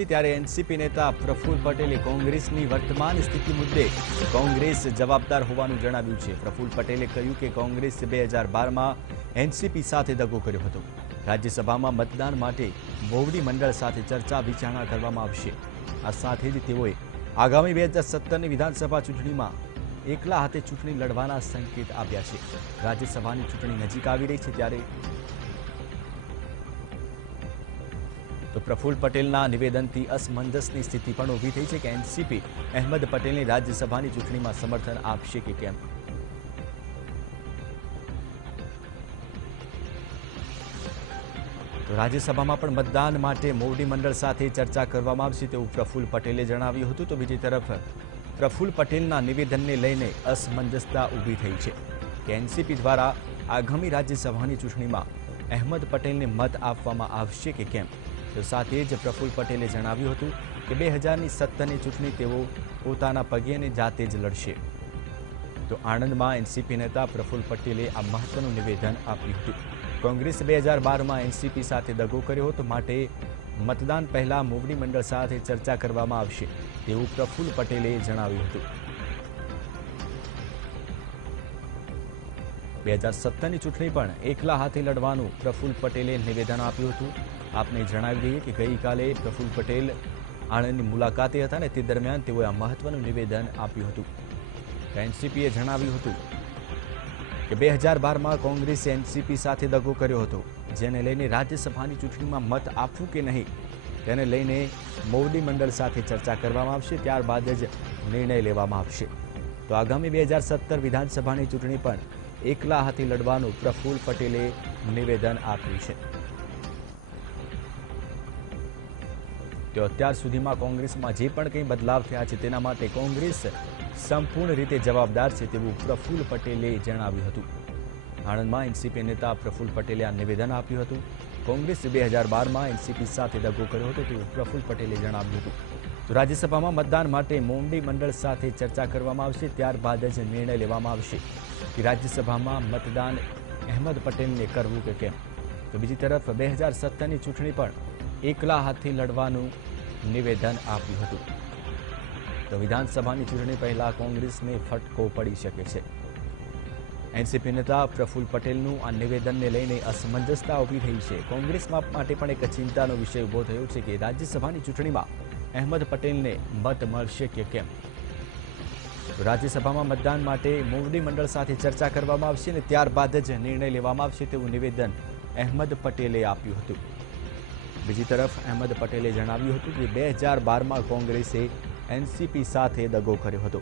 ત્યારે એનસીપી નેતા પ્રફુલ્લ પટેલે કોંગ્રેસની વર્તમાન સ્થિતિ મુદ્દે કોંગ્રેસ જવાબદાર હોવાનું જણાવ્યું છે। પ્રફુલ્લ પટેલે કહ્યું કે કોંગ્રેસે 2012માં એનસીપી સાથે દગો કર્યો હતો। રાજ્યસભામાં મતદાન માટે મોવડી મંડળ સાથે ચર્ચા વિચારણા કરવામાં આવશે। આ સાથે જ તેઓએ આગામી 2017ની વિધાનસભા ચૂંટણીમાં એકલા હાથે ચૂંટણી લડવાના સંકેત આપ્યા છે। રાજ્યસભાની ચૂંટણી નજીક આવી રહી છે ત્યારે तो प्रफुल्ल पटेलना निवेदनथी असमंजसनी स्थिति पण ऊभी थई छे के एनसीपी अहमद पटेलनी राज्यसभानी चूंटणीमां समर्थन आपशे के केम। तो राज्यसभामां पण मतदान माटे मोवडी मंडळ साथे चर्चा करवामां आवशे तेवुं प्रफुल्ल पटेले जणाव्युं हतुं। तो बीजी तरफ प्रफुल्ल पटेलना निवेदनने लईने असमंजसता ऊभी थई छे के एनसीपी द्वारा आगामी राज्यसभानी चूंटणीमां अहमद पटेलने मत आपवामां आवशे के केम। तो साथे ज प्रफुल्ल पटेले जणाव्युं हतुं के 2017ની ચૂંટણી તેઓ પોતાના પગે અને જાતે જ લડશે। તો આણંદમાં એનસીપી નેતા પ્રફુલ્લ પટેલે આ મહત્વનું નિવેદન આપ્યું હતું। કોંગ્રેસે 2012માં એનસીપી સાથે દગો કર્યો હતો, માટે મતદાન પહેલા મોવડી મંડળ સાથે ચર્ચા કરવામાં આવશે તેવું પ્રફુલ્લ પટેલે જણાવ્યું હતું। 2017ની ચૂંટણી પણ એકલા હાથે લડવાનું પ્રફુલ્લ પટેલે નિવેદન આપ્યું હતું। आपने जणावी दईए कि गई काले प्रफुल्ल पटेल आणंदनी मुलाकाते हता ने ते दरमियान तेओए आ महत्वनुं निवेदन आप्युं हतुं। एनसीपीए जणाव्युं हतुं के 2012मां कोंग्रेसे एनसीपी साथे दगो कर्यो हतो, जेने लईने राज्यसभानी चूंटणीमां मत आपवुं के नहीं तेने लईने मोवडी मंडळ साथे चर्चा करवामां आवशे, त्यारबाद ज निर्णय लेवामां आवशे। तो आगामी 2017 विधानसभानी चूंटणी पण एकला हाथे लड़वानुं प्रफुल्ल पटेले निवेदन आप्युं छे। तो अत्यार सुधीमां कोंग्रेसमां जे पण कंई बदलाव थया छे तेना माटे कोंग्रेस संपूर्ण रीते जवाबदार छे तेवुं प्रफुल्ल पटेले जणाव्युं हतुं। आणंदमां एनसीपी नेता प्रफुल्ल पटेले आ निवेदन आप्युं हतुं। कोंग्रेसे 2012मां एनसीपी साथे दगो कर्यो हतो तेवुं प्रफुल्ल पटेले जणाव्युं हतुं। तो राज्यसभामां मतदान माटे मोवडी मंडळ साथे चर्चा करवामां आवशे, त्यारबाद ज निर्णय लेवामां आवशे कि राज्यसभामां मतदान अहमद पटेलने करवुं के केम। तो बीजी तरफ 2017ની ચૂંટણી પણ एकला हाथे लड़वानुं निवेदन आप्युं हतुं। तो विधानसभानी चूंटणी पहला कोंग्रेसने फटको पड़ी शके छे। एनसीपी नेता प्रफुल्ल पटेलनुं आ निवेदनने लईने असमंजसता ऊभी थई छे। कोंग्रेस माटे पण एक चिंतानो विषय ऊभो थयो छे के राज्यसभानी चूंटणीमां अहमद पटेलने मत मळशे के केम। तो राज्यसभामां मतदान माटे मोवडी मंडळ साथे चर्चा करवामां आवशे ने त्यारबाद ज निर्णय लेवामां आवशे तेवुं निवेदन अहमद पटेले आप्युं हतुं। बीजी तरफ अहमद पटेले जणाव्युं हतुं कि 2012मां कोंग्रेसे एनसीपी साथे दगो कर्यो हतो,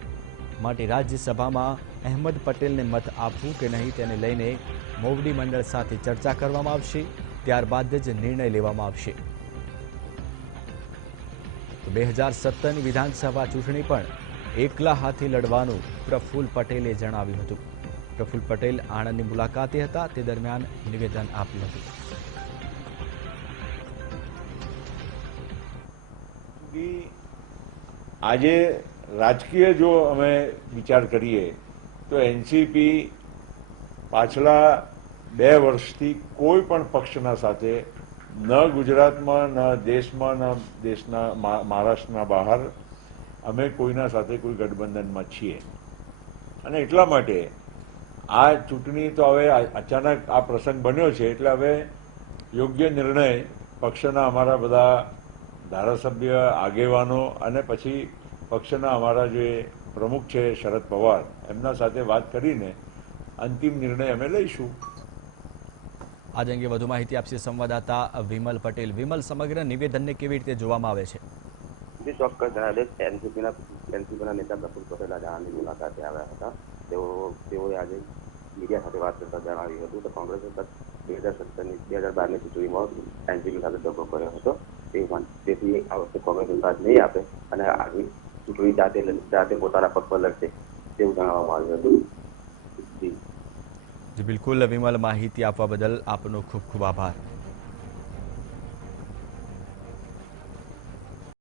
माटे राज्यसभामां अहमद पटेलने मत आपवुं के नहीं तेने लईने मोवडी मंडळ साथे चर्चा करवामां आवशे, त्यारबाद ज निर्णय लेवामां आवशे। 2017ની विधानसभा चूंटणी पण एकला हाथे लड़वानुं प्रफुल्ल पटेले जणाव्युं हतुं। प्रफुल्ल पटेल आणंदनी मुलाकाते हता ते दरमियान निवेदन आप्युं हतुं। આજે રાજકીય જો અમે વિચાર કરીએ તો એનસીપી પાછલા 2 વર્ષથી કોઈ પણ પક્ષના સાથે ન ગુજરાતમાં ન દેશમાં ન દેશના મહારાષ્ટ્રના બહાર અમે કોઈના સાથે કોઈ ગઠબંધનમાં છીએ અને એટલા માટે આ ચૂંટણી તો હવે અચાનક આ પ્રસંગ બન્યો છે એટલે હવે યોગ્ય નિર્ણય પક્ષના અમારા બધા ધારાસભ્ય આગેવાનો અને પછી પક્ષના અમારા જે પ્રમુખ છે શરદ પવાર એમના સાથે વાત કરીને અંતિમ નિર્ણય અમે લઈશું। આજ અંગે વધુ માહિતી આપશે સંવાદદાતા વિમલ પટેલ। વિમલ, સમગ્ર નિવેદનને કેવી રીતે જોવામાં આવે છે? જે ચોક્કસ જણાવે એનસીપીના નેતા પ્રફુલ્લ પટેલ આજે આણંદની મુલાકાતે આવ્યા હતા। તેઓએ આજે મીડિયા સાથે વાત કરતા જણાવ્યું હતું કે કોંગ્રેસે 2012ની ચૂંટણીમાં એનસીપી સાથે દગો કર્યો હતો, તેથી આ વખતે કોંગ્રેસ સાથ નહીં આપે અને આગળ ચૂંટણી જાતે પોતાના પગ પર લડશે તેવું જણાવવામાં આવ્યું હતું। જી બિલકુલ વિમલ, માહિતી આપવા બદલ આપનો ખૂબ ખૂબ આભાર।